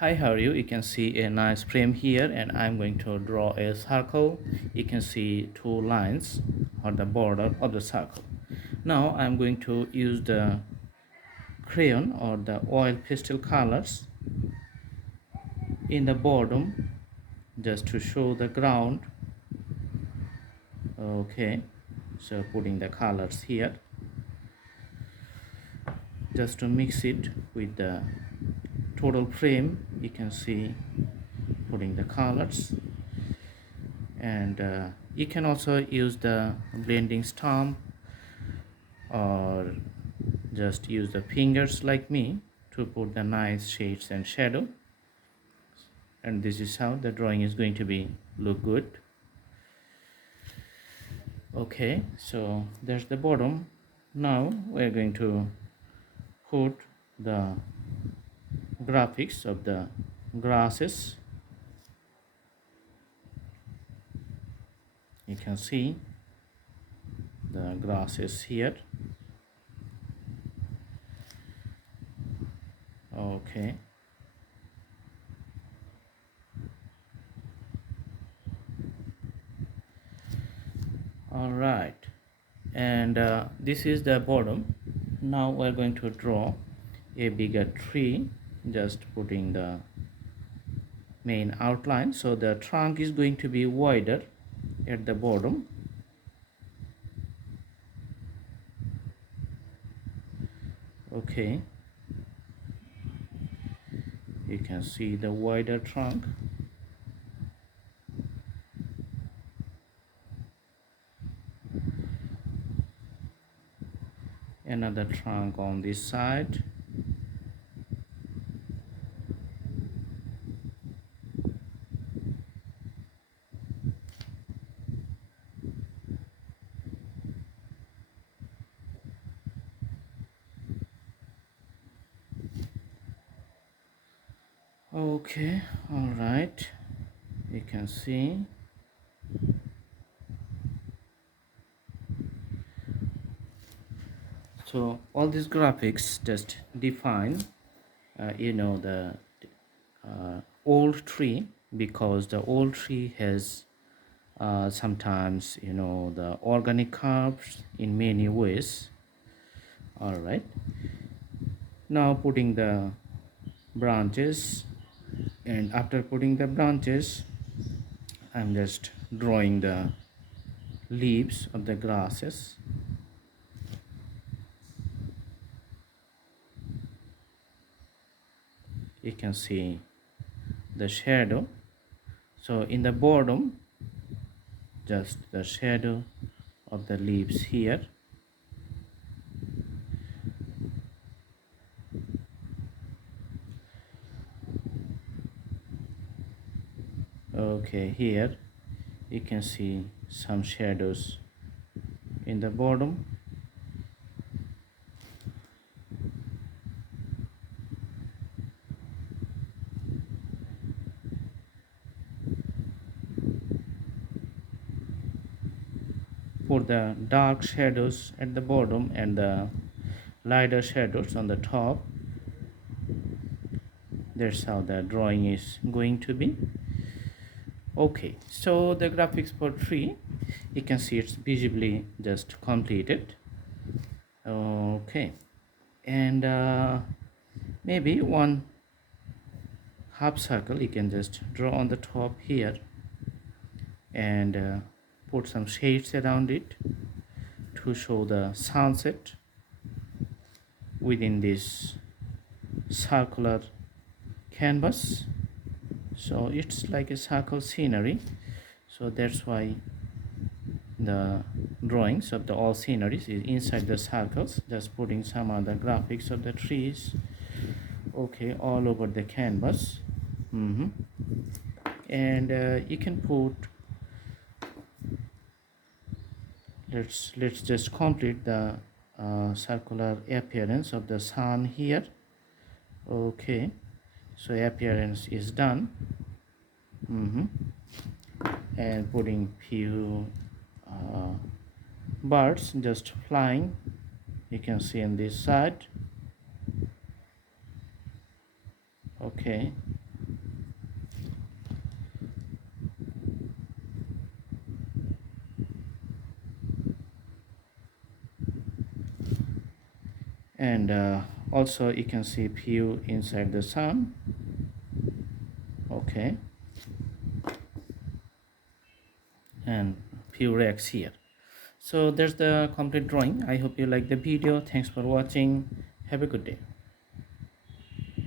Hi, how are you? You can see a nice frame here, and I'm going to draw a circle. You can see two lines on the border of the circle. Now I'm going to use the crayon or the oil pastel colors in the bottom just to show the ground. Okay, so putting the colors here just to mix it with the total frame. You can see putting the colors, and you can also use the blending stump or just use the fingers like me to put the nice shades and shadow. And this is how the drawing is going to be look good. Okay, so there's the bottom. Now we're going to put the graphics of the grasses. You can see the grasses here. Okay, all right, and this is the bottom. Now we're going to draw a bigger tree, just putting the main outline, so the trunk is going to be wider at the bottom. Okay, you can see the wider trunk. Another trunk on this side. Okay, all right, you can see. So all these graphics just define the old tree, because the old tree has sometimes the organic carbs in many ways. All right, now putting the branches, and after putting the branches I'm just drawing the leaves of the grasses. You can see the shadow, so in the bottom just the shadow of the leaves here. Okay, here you can see some shadows in the bottom. For the dark shadows at the bottom and the lighter shadows on the top. That's how the drawing is going to be. Okay, so the graphics for tree, you can see it's visibly just completed. Okay, and maybe one half circle you can just draw on the top here, and put some shades around it to show the sunset within this circular canvas. So it's like a circle scenery, so that's why the drawings of the all sceneries is inside the circles, just putting some other graphics of the trees, okay, all over the canvas. And you can put, let's just complete the circular appearance of the sun here. Okay, so appearance is done. And putting few birds just flying, you can see on this side. Okay, and also you can see view inside the sun. Okay, and few racks here. So there's the complete drawing. I hope you like the video. Thanks for watching. Have a good day.